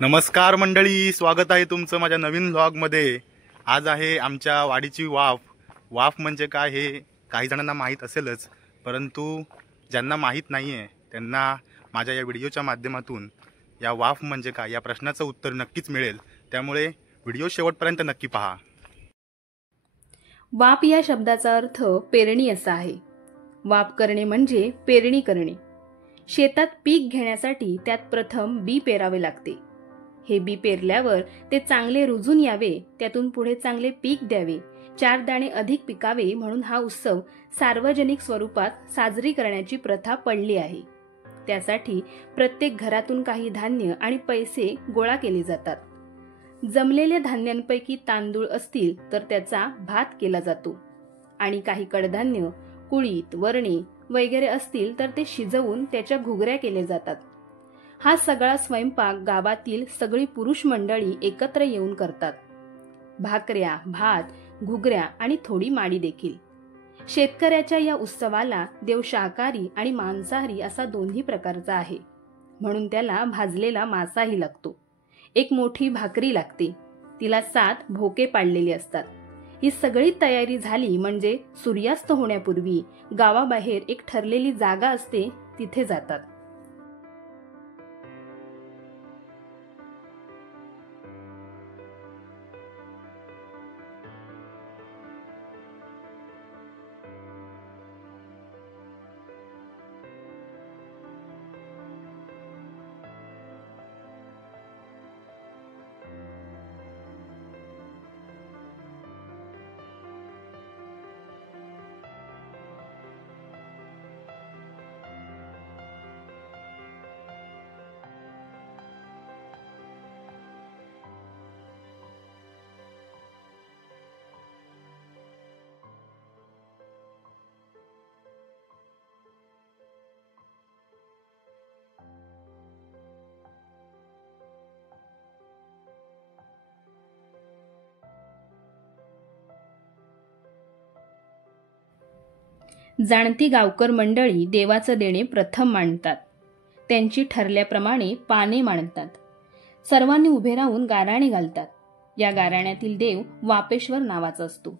नमस्कार मंडळी, स्वागत आहे तुमचं माझ्या नवीन व्लॉगमध्ये। आज आहे आमच्या वाडीची वाफ। वाफ म्हणजे काय हे काही जणांना माहीत असेलच, परंतु ज्यांना माहीत नाही आहे त्यांना माझ्या या व्हिडिओच्या माध्यमातून या वाफ म्हणजे काय या प्रश्नाचं उत्तर नक्कीच मिळेल, त्यामुळे व्हिडिओ शेवटपर्यंत नक्की पहा। वाफ या शब्दाचा अर्थ पेरणी असा आहे। वाफ करणे म्हणजे पेरणी करणे। शेतात पीक घेण्यासाठी त्यात प्रथम बी पेरावे लागते। हे बी पेरल्यावर ते चांगले रुजून यावे, त्यातून पुढे चांगले पीक द्यावे, 4 दाणे अधिक पिकावे म्हणून हा उत्सव सार्वजनिक स्वरूपात साजरी करण्याची प्रथा पडली आहे। त्यासाठी प्रत्येक घरातून काही धान्य आणि पैसे गोळा केले जातात। जमलेल्या धान्यांपैकी तांदूळ असतील तर त्याचा भात केला जातो आणि काही कडधान्य, कुळीत, वरणे वगैरे असतील तर ते शिजवून त्याच्या घुगऱ्या केल्या जातात। हा सगळा स्वयंपाक गावातील सगळी पुरुष मंडळी एकत्र येऊन करतात। भाकऱ्या, भात, घुगऱ्या आणि थोडी माडी देखील। शेतकऱ्याच्या या उत्सवाला देव शाकाहारी आणि मांसाहारी असा दोन्ही प्रकारचा आहे, म्हणून त्याला भाजलेला मासाही लागतो। एक मोठी भाकरी लागते, तिला 7 भोके पाडलेले असतात। ही सगळी तयारी झाली म्हणजे सूर्यास्त होण्यापूर्वी गावाबाहेर एक ठरलेली जागा असते, तिथे जातात। जाणती गावकर मंडळी देवाचं देणे प्रथम मांडतात। त्यांची ठरल्याप्रमाणे पाने मांडतात। सर्वांनी उभे राहून गाराणे घालतात। या गाराण्यातील देव वापेश्वर नावाचा असतो।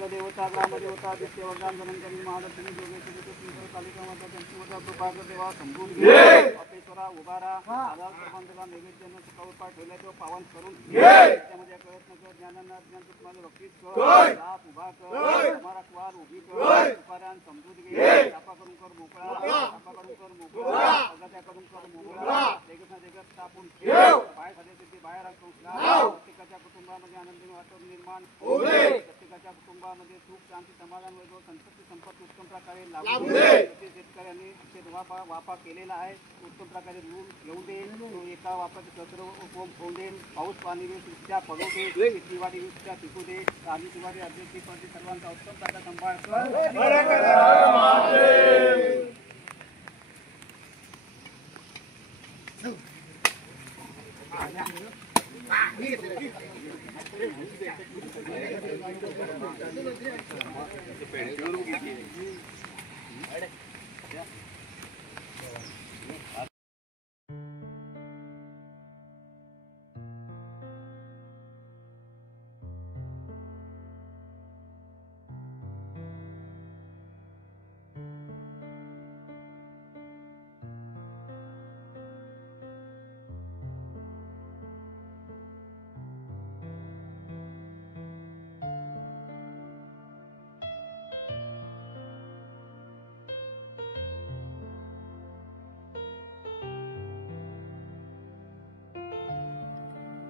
देवता ग्रामदेवता देवता धनंजनी महालक्ष्मी जोगेश्वरी सुंदर कालिका माता पंचमता कृपाकर देवा समजून घे। अपेश्वरा उभारा आधार प्रबंधका नैवेद्य सुखावर पाठ ठेवल्याचं पावन करून त्यामध्ये प्रयत्न कर। ज्ञानांना ज्ञान तुम्हाला भक्तीच कर। साप उभा कर, तुम्हाला कुवार उभी कर, तुकारान समजून घे। तापा करून कर मोकळा, तापा करून कर मोकळा, अगत्या करून कर मोकळा, देगना देगत तापून ठेव। पाय खाली ते बाहेर आणतो। प्रत्येकाच्या कुटुंबामध्ये आनंदी वातावरण निर्माण होते। प्रत्येकाच्या कुटुंबामध्ये सुख शांती समाधान वैभव संपत्ती संपत्ती उत्तम प्रकारे लाभू दे। शेतकऱ्यांनी वाफा केलेला आहे, उत्तम प्रकारे घेऊन देईल। तो एका वाफाचे सत्र होऊन देईल। पाऊस पाणी व्यवस्थितरित्या पडू दे, शेतीवाडी व्यवस्थितरित्या पिकू दे। आणि दिवाळी अध्यक्ष सर्वांचा उत्तम प्रकारे सांभाळ कर।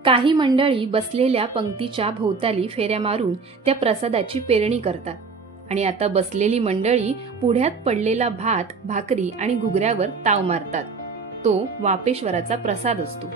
काही मंडळी बसलेल्या पंक्तीच्या भोवताली फेऱ्या मारून त्या प्रसादाची पेरणी करतात आणि आता बसलेली मंडळी पुढ्यात पडलेला भात, भाकरी आणि घुगऱ्यावर ताव मारतात. तो वापेश्वराचा प्रसाद असतो.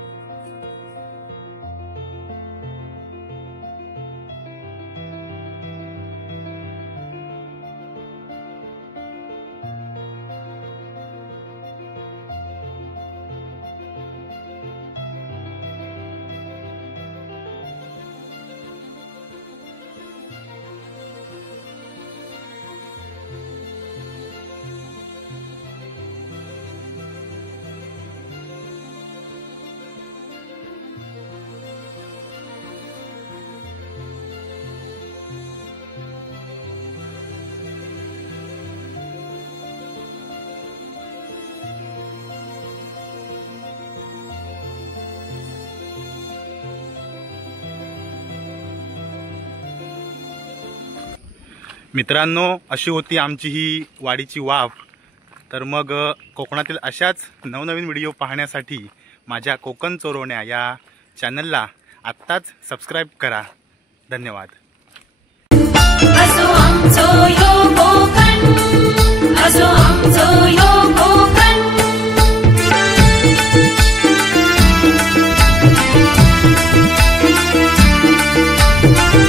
मित्रांनो, अशी होती आमची ही वाडीची वाफ. तर मग कोकणातील अशाच नवनवीन व्हिडिओ पाहण्यासाठी माझ्या कोकण चोरवण्या या चॅनलला आत्ताच सबस्क्राईब करा. धन्यवाद. असो आमचो यो कोकण, असो आमचो यो